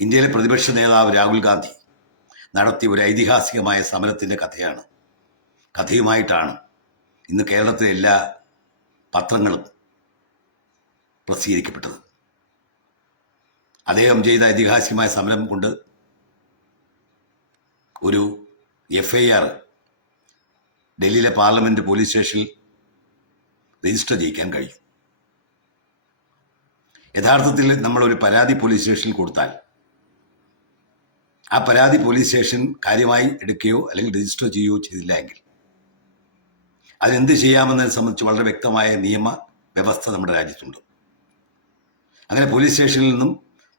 ഇന്ത്യയിലെ പ്രതിപക്ഷ നേതാവ് രാഹുൽ ഗാന്ധി നടത്തിയ ഒരു ഐതിഹാസികമായ സമരത്തിൻ്റെ കഥയുമായിട്ടാണ് ഇന്ന് കേരളത്തിലെ എല്ലാ പത്രങ്ങളും പ്രസിദ്ധീകരിക്കപ്പെട്ടത്. അദ്ദേഹം ചെയ്ത ഐതിഹാസികമായ സമരം കൊണ്ട് ഒരു FIR ഡൽഹിയിലെ പാർലമെൻറ്റ് പോലീസ് സ്റ്റേഷനിൽ രജിസ്റ്റർ ചെയ്യിക്കാൻ കഴിയും. യഥാർത്ഥത്തിൽ നമ്മളൊരു പരാതി പോലീസ് സ്റ്റേഷനിൽ കൊടുത്താൽ ആ പരാതി പോലീസ് സ്റ്റേഷൻ കാര്യമായി എടുക്കുകയോ അല്ലെങ്കിൽ രജിസ്റ്റർ ചെയ്യുകയോ ചെയ്തില്ല എങ്കിൽ അതിനെന്ത് ചെയ്യാമെന്നതിനെ സംബന്ധിച്ച് വളരെ വ്യക്തമായ നിയമ വ്യവസ്ഥ നമ്മുടെ രാജ്യത്തുണ്ട്. അങ്ങനെ പോലീസ് സ്റ്റേഷനിൽ നിന്നും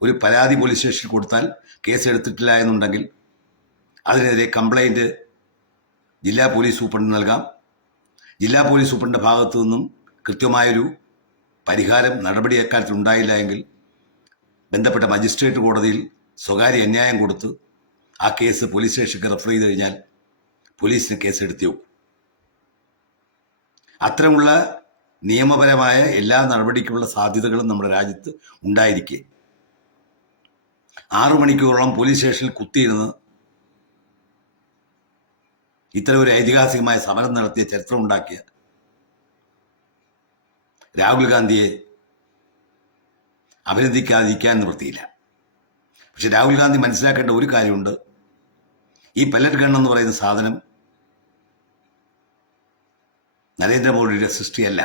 ഒരു പരാതി പോലീസ് സ്റ്റേഷനിൽ കൊടുത്താൽ കേസ് എടുത്തിട്ടില്ല എന്നുണ്ടെങ്കിൽ അതിനെതിരെ കംപ്ലൈൻറ്റ് ജില്ലാ പോലീസ് സൂപ്രണ്ടിന് നൽകാം. ജില്ലാ പോലീസ് സൂപ്രണ്ടിൻ്റെ ഭാഗത്തു നിന്നും കൃത്യമായൊരു പരിഹാരം നടപടി അക്കാര്യത്തിൽ ഉണ്ടായില്ല എങ്കിൽ ബന്ധപ്പെട്ട മജിസ്ട്രേറ്റ് കോടതിയിൽ സ്വകാര്യ അന്യായം കൊടുത്ത് ആ കേസ് പോലീസ് സ്റ്റേഷനിലേക്ക് റെഫർ ചെയ്ത് കഴിഞ്ഞാൽ പോലീസിന് കേസ് എടുത്തു. അത്തരമുള്ള നിയമപരമായ എല്ലാ നടപടിക്കുള്ള സാധ്യതകളും നമ്മുടെ രാജ്യത്ത് ഉണ്ടായിരിക്കെ 6 മണിക്കൂറോളം പോലീസ് സ്റ്റേഷനിൽ കുത്തിയിരുന്ന് ഇത്തരം ഒരു ഐതിഹാസികമായ സമരം നടത്തിയ ചരിത്രമുണ്ടാക്കിയ രാഹുൽ ഗാന്ധിയെ അഭിനന്ദിക്കാതിരിക്കാൻ നിവൃത്തിയില്ല. പക്ഷെ രാഹുൽ ഗാന്ധി മനസ്സിലാക്കേണ്ട ഒരു കാര്യമുണ്ട്. ഈ പെല്ലറ്റ് ഗൺ എന്ന് പറയുന്ന സാധനം നരേന്ദ്രമോദിയുടെ സൃഷ്ടിയല്ല.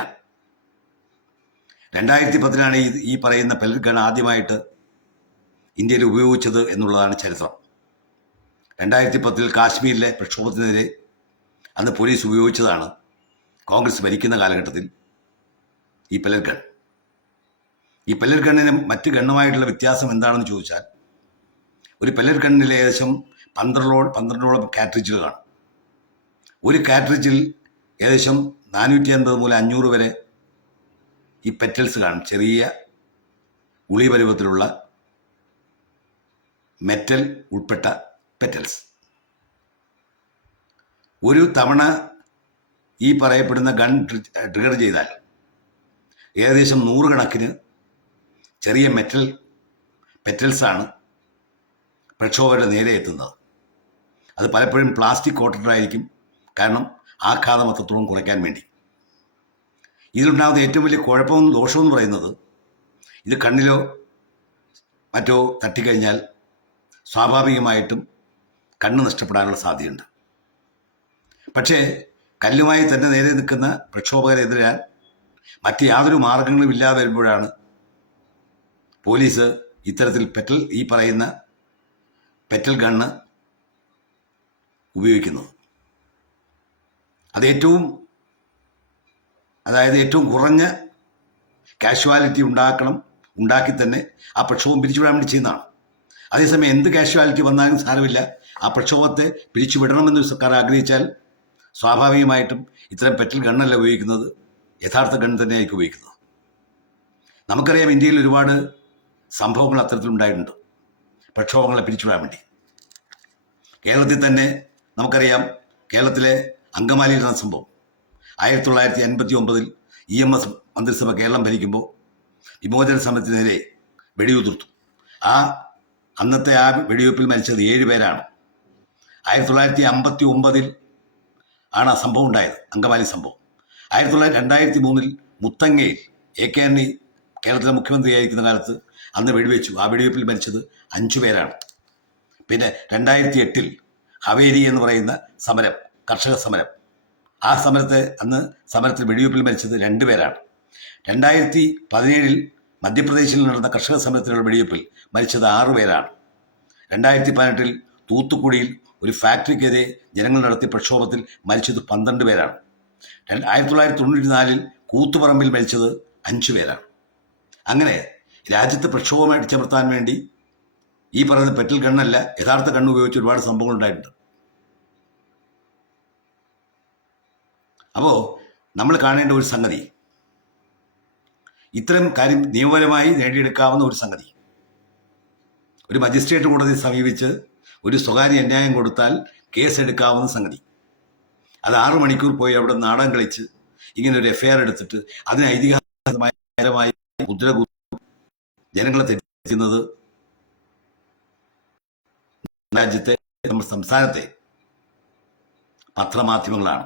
2010 ഈ പറയുന്ന പെല്ലറ്റ് ഗൺ ആദ്യമായിട്ട് ഇന്ത്യയിൽ ഉപയോഗിച്ചത് എന്നുള്ളതാണ് ചരിത്രം. 2010 കാശ്മീരിലെ പ്രക്ഷോഭത്തിനെതിരെ അന്ന് പോലീസ് ഉപയോഗിച്ചതാണ് കോൺഗ്രസ് ഭരിക്കുന്ന കാലഘട്ടത്തിൽ ഈ പെല്ലറ്റ് ഗൺ. ഈ പെല്ലറ്റ് ഗണ്ണിന് മറ്റ് ഗണ്ണുമായിട്ടുള്ള വ്യത്യാസം എന്താണെന്ന് ചോദിച്ചാൽ, ഒരു പെല്ലറ്റ് ഗണ്ണിൽ ഏകദേശം 12ഓളം കാട്രിഡ്ജുകൾ കാണും. ഒരു കാട്രിഡ്ജിൽ ഏകദേശം 450 മുതൽ 500 വരെ ഈ പെറ്റൽസ് കാണും. ചെറിയ ഉളി പരുവത്തിലുള്ള മെറ്റൽ ഉൾപ്പെട്ട പെറ്റൽസ്. ഒരു തവണ ഈ പറയപ്പെടുന്ന ഗൺ ട്രിഗർ ചെയ്താൽ ഏകദേശം 100 കണക്കിന് ചെറിയ മെറ്റൽ പെറ്റൽസാണ് പ്രക്ഷോഭകരുടെ നേരെ എത്തുന്നത്. അത് പലപ്പോഴും പ്ലാസ്റ്റിക് കോട്ടഡായിരിക്കും. കാരണം ആഘാതം അത്രത്തോളം കുറയ്ക്കാൻ വേണ്ടി. ഇതിലുണ്ടാകുന്ന ഏറ്റവും വലിയ കുഴപ്പവും ദോഷമെന്ന് പറയുന്നത്, ഇത് കണ്ണിലോ മറ്റോ തട്ടിക്കഴിഞ്ഞാൽ സ്വാഭാവികമായിട്ടും കണ്ണ് നഷ്ടപ്പെടാനുള്ള സാധ്യതയുണ്ട്. പക്ഷേ കല്ലുമായി തന്നെ നേരെ നിൽക്കുന്ന പ്രക്ഷോഭകരെതിരാൻ മറ്റ് യാതൊരു മാർഗങ്ങളും ഇല്ലാതെ വരുമ്പോഴാണ് പോലീസ് ഇത്തരത്തിൽ ഈ പറയുന്ന പെറ്റൽ ഗണ്ണ് ഉപയോഗിക്കുന്നത്. അത് ഏറ്റവും കുറഞ്ഞ കാഷ്വാലിറ്റി ഉണ്ടാക്കി തന്നെ ആ പ്രക്ഷോഭം പിരിച്ചുവിടാൻ വേണ്ടി ചെയ്യുന്നതാണ്. അതേസമയം എന്ത് കാഷ്വാലിറ്റി വന്നാലും സാരമില്ല, ആ പ്രക്ഷോഭത്തെ പിരിച്ചുവിടണമെന്ന് സർക്കാർ ആഗ്രഹിച്ചാൽ സ്വാഭാവികമായിട്ടും ഇത്തരം പെറ്റൽ ഗണ്ണല്ല ഉപയോഗിക്കുന്നത്, യഥാർത്ഥ ഗൺ തന്നെയായിരിക്കും ഉപയോഗിക്കുന്നത്. നമുക്കറിയാം, ഇന്ത്യയിൽ ഒരുപാട് സംഭവങ്ങൾ അത്തരത്തിലുണ്ടായിട്ടുണ്ട് പ്രക്ഷോഭങ്ങളെ പിരിച്ചുവിടാൻ വേണ്ടി. കേരളത്തിൽ തന്നെ നമുക്കറിയാം, കേരളത്തിലെ അങ്കമാലിയിൽ നടന്ന സംഭവം 1989 EMS മന്ത്രിസഭ കേരളം ഭരിക്കുമ്പോൾ വിമോചന സമരത്തിനെതിരെ വെടിയുതിർത്തു. അന്നത്തെ ആ വെടിവെപ്പിൽ മരിച്ചത് 7 പേരാണ്. 1959 ആണ് ആ സംഭവം ഉണ്ടായത്, അങ്കമാലി സംഭവം. 2003 മുത്തങ്ങയിൽ AK ആന്റണി കേരളത്തിലെ മുഖ്യമന്ത്രിയായിരിക്കുന്ന കാലത്ത് അന്ന് വെടിവെച്ചു. ആ വെടിവെപ്പിൽ മരിച്ചത് 5 പേരാണ്. പിന്നെ 2008 ഹവേരി എന്ന് പറയുന്ന സമരം, കർഷക സമരം, ആ സമരത്തിൽ വെടിവെപ്പിൽ മരിച്ചത് 2 പേരാണ്. 2017 മധ്യപ്രദേശിൽ നടന്ന കർഷക സമരത്തിലുള്ള വെടിവെപ്പിൽ മരിച്ചത് 6 പേരാണ്. 2018 തൂത്തുക്കുടിയിൽ ഒരു ഫാക്ടറിക്കെതിരെ ജനങ്ങൾ നടത്തിയ പ്രക്ഷോഭത്തിൽ മരിച്ചത് 12 പേരാണ്. 1994 കൂത്തുപറമ്പിൽ മരിച്ചത് 5 പേരാണ്. അങ്ങനെ രാജ്യത്തെ പ്രക്ഷോഭം അടിച്ചമർത്താൻ വേണ്ടി ഈ പറയുന്ന പെറ്റൽ ഗണ്ണല്ല, യഥാർത്ഥ ഗണ്ണ് ഉപയോഗിച്ച് ഒരുപാട് സംഭവങ്ങൾ ഉണ്ടായിട്ടുണ്ട്. അപ്പോൾ നമ്മൾ കാണേണ്ട ഒരു സംഗതി, ഇത്തരം കാര്യം നിയമപരമായി നേടിയെടുക്കാവുന്ന ഒരു സംഗതി, ഒരു മജിസ്ട്രേറ്റ് കോടതിയെ സമീപിച്ച് ഒരു സ്വകാര്യ അന്യായം കൊടുത്താൽ കേസ് എടുക്കാവുന്ന സംഗതി. അത് 6 മണിക്കൂർ പോയി അവിടെ നാടകം കളിച്ച് ഇങ്ങനെ ഒരു FIR എടുത്തിട്ട് അതിന് ഐതിഹാസികമായ മുദ്ര ജനങ്ങളെ തെറ്റിക്കുന്നത് രാജ്യത്തെ നമ്മുടെ സംസ്ഥാനത്തെ പത്രമാധ്യമങ്ങളാണ്.